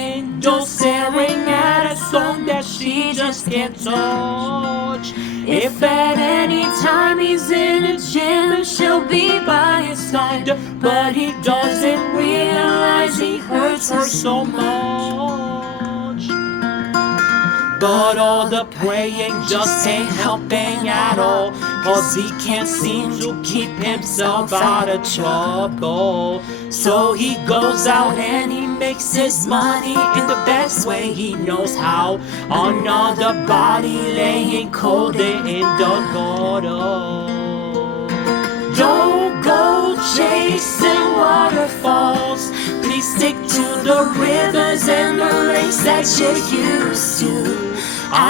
window, staring at a song that she just can't touch. If at any time he's in a jam, she'll be by his side, but he doesn't realize he hurts her so much. But all the praying just ain't helping at all, 'cause he can't seem to keep himself out of trouble. So he goes out and he makes his money in the best way he knows how. Another body laying cold in the gutter. Don't go chasing waterfalls, please stick to the rivers and the lakes that you're used to.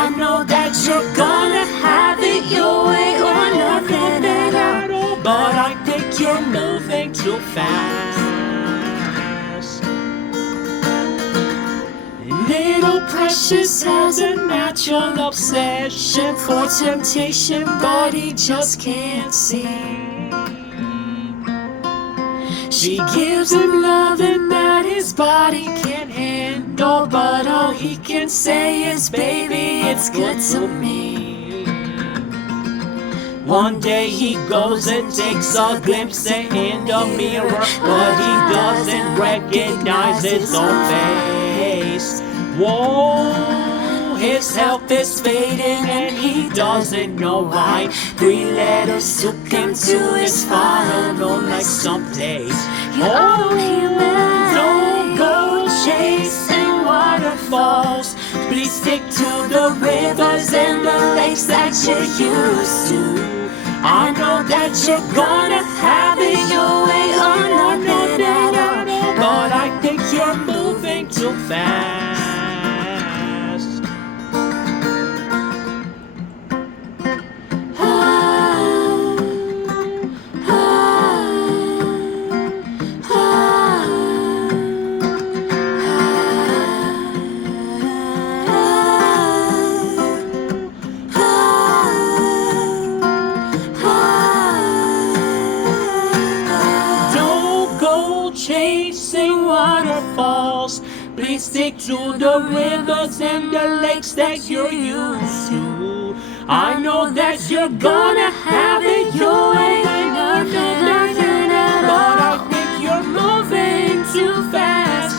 I know that you're gonna have it your way or nothing at all, but I think you're moving too fast. Little Precious has a natural obsession for temptation, but he just can't see. She gives him loving that his body can't handle, but all he can say is, baby, it's good to me. One day he goes and takes a glimpse in the mirror, but he doesn't recognize his own face. Whoa, his health is fading and he doesn't know why. 3 letters took him to his final known like someplace. Oh, don't go chasing waterfalls, please stick to the rivers and the lakes that you're used to. I know that you're gonna have it your way or nothing at all, but I think you're moving too fast. Chasing waterfalls, please stick to the rivers and the lakes that you're used to. I know that you're gonna have it your way, but I think you're moving too fast,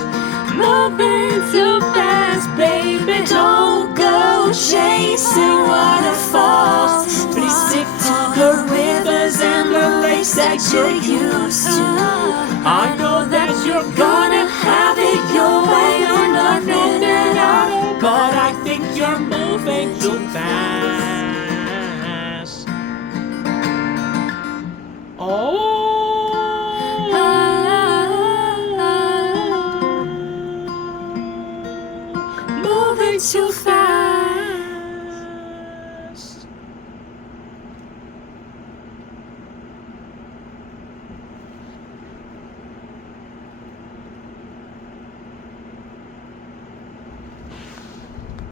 baby. Don't go chasing waterfalls, please stick to the rivers and the lakes that you're used to. I